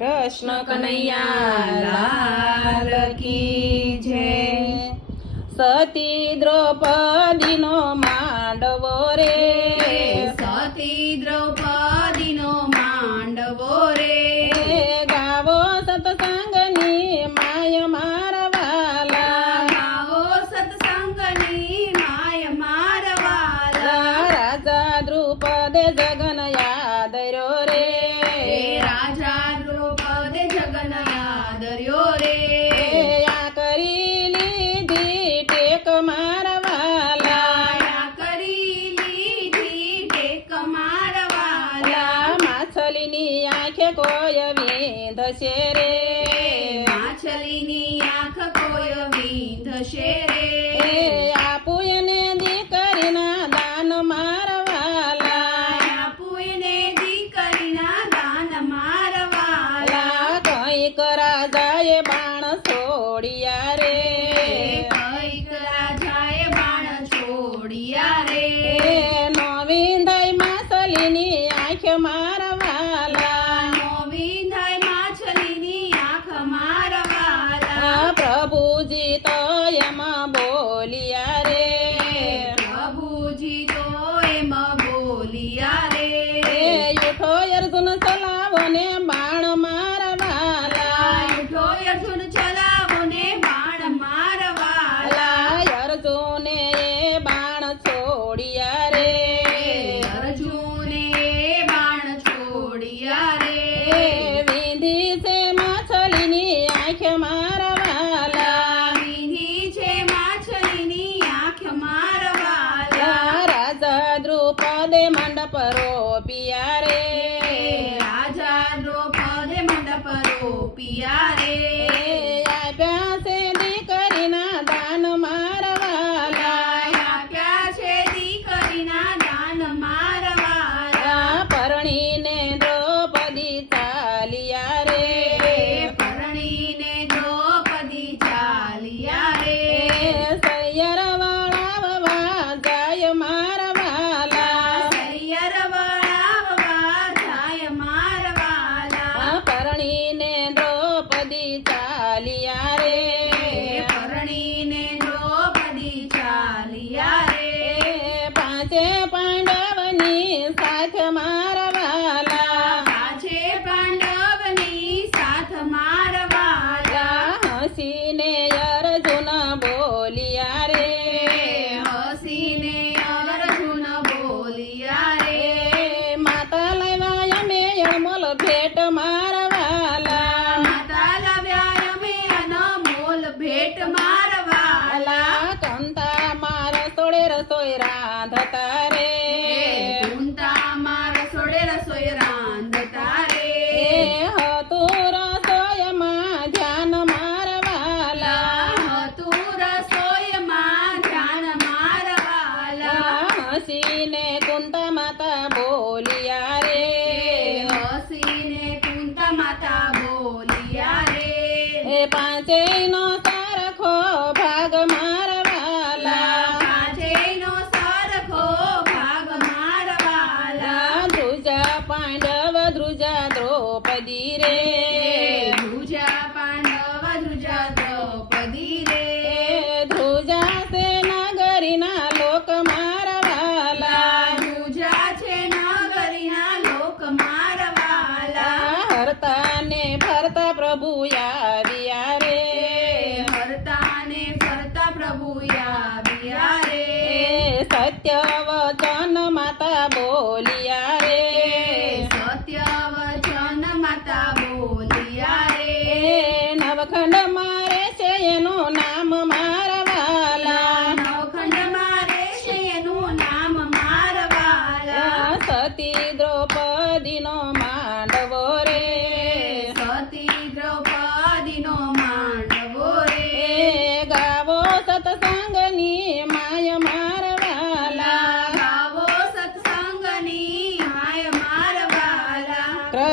કૃષ્ણ કનૈયાલાલ કી જય. સતી દ્રૌપદીનો માંડવો રે. મેંધશે રે માછલીની આંખ કોય મીંધશે રે આપુ એને દીકરીના દાન મારવાલા. આપુ એને દીકરીના દાન મારવાલા. કઈ કરા જાય બાણ છોડિયા રે. કઈ કરા જાય બાણ છોડિયા રે. નવીન થઈ માછલીની આંખ મારા ಬಲಿಯಾರೇ पिया रे Hare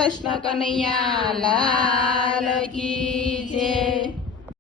કૃષ્ણ કનૈયા લાલ કી.